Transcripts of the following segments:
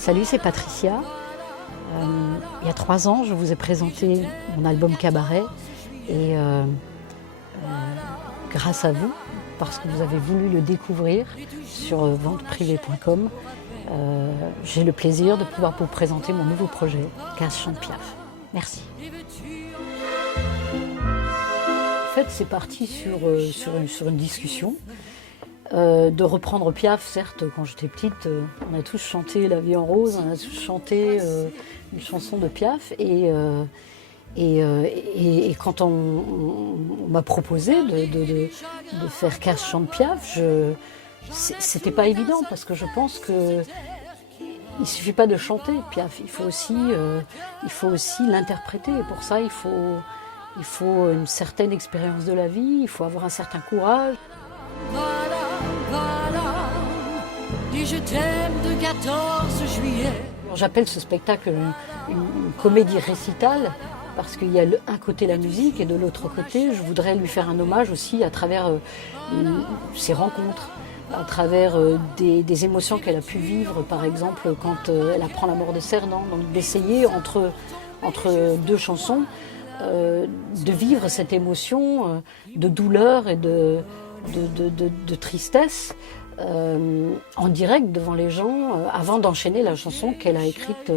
Salut, c'est Patricia. Il y a 3 ans, je vous ai présenté mon album Cabaret et grâce à vous, parce que vous avez voulu le découvrir sur venteprivée.com, j'ai le plaisir de pouvoir vous présenter mon nouveau projet, 15 chants de Piaf. Merci. En fait, c'est parti sur une discussion. De reprendre Piaf, certes, quand j'étais petite, on a tous chanté La vie en rose, on a tous chanté une chanson de Piaf, et quand on m'a proposé de faire 15 chants de Piaf, c'était pas évident, parce que je pense que il suffit pas de chanter Piaf, il faut aussi l'interpréter, et pour ça il faut une certaine expérience de la vie, il faut avoir un certain courage. Je t'aime de 14 juillet. J'appelle ce spectacle une comédie récitale parce qu'il y a un côté la musique et de l'autre côté, je voudrais lui faire un hommage aussi à travers ses rencontres, à travers des émotions qu'elle a pu vivre, par exemple quand elle apprend la mort de Cerdan, donc d'essayer entre 2 chansons de vivre cette émotion de douleur et de tristesse en direct devant les gens avant d'enchaîner la chanson qu'elle a écrite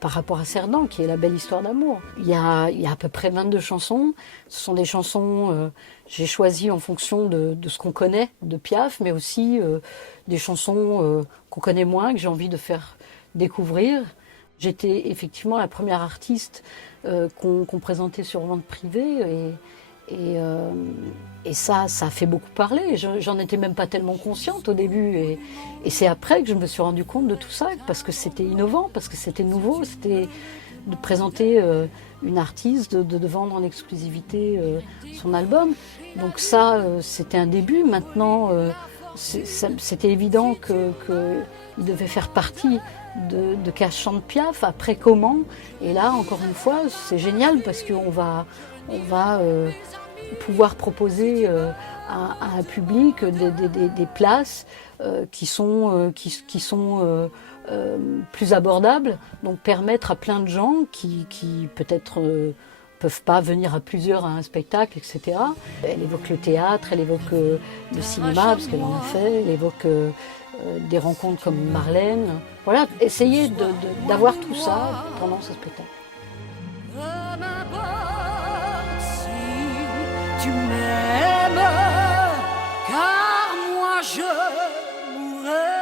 par rapport à Cerdan, qui est La belle histoire d'amour. Il y a à peu près 22 chansons. Ce sont des chansons j'ai choisies en fonction de ce qu'on connaît de Piaf, mais aussi des chansons qu'on connaît moins, que j'ai envie de faire découvrir. J'étais effectivement la première artiste qu'on présentait sur Vente Privée, et ça a fait beaucoup parler. J'en étais même pas tellement consciente au début, et c'est après que je me suis rendu compte de tout ça, parce que c'était innovant, parce que c'était nouveau, c'était de présenter une artiste, de vendre en exclusivité son album. Donc ça, c'était un début. Maintenant, c'était évident qu'il devait faire partie de 15 chants de Piaf. Après, comment? Et là, encore une fois, c'est génial, parce qu'on va pouvoir proposer à un public des places qui sont plus abordables, donc permettre à plein de gens qui peut-être peuvent pas venir à plusieurs à un spectacle, etc. Elle évoque le théâtre, elle évoque le cinéma, parce qu'elle en a fait, elle évoque des rencontres comme Marlène. Voilà, essayer d'avoir tout ça pendant ce spectacle. Tu m'aimes, car moi je mourrai.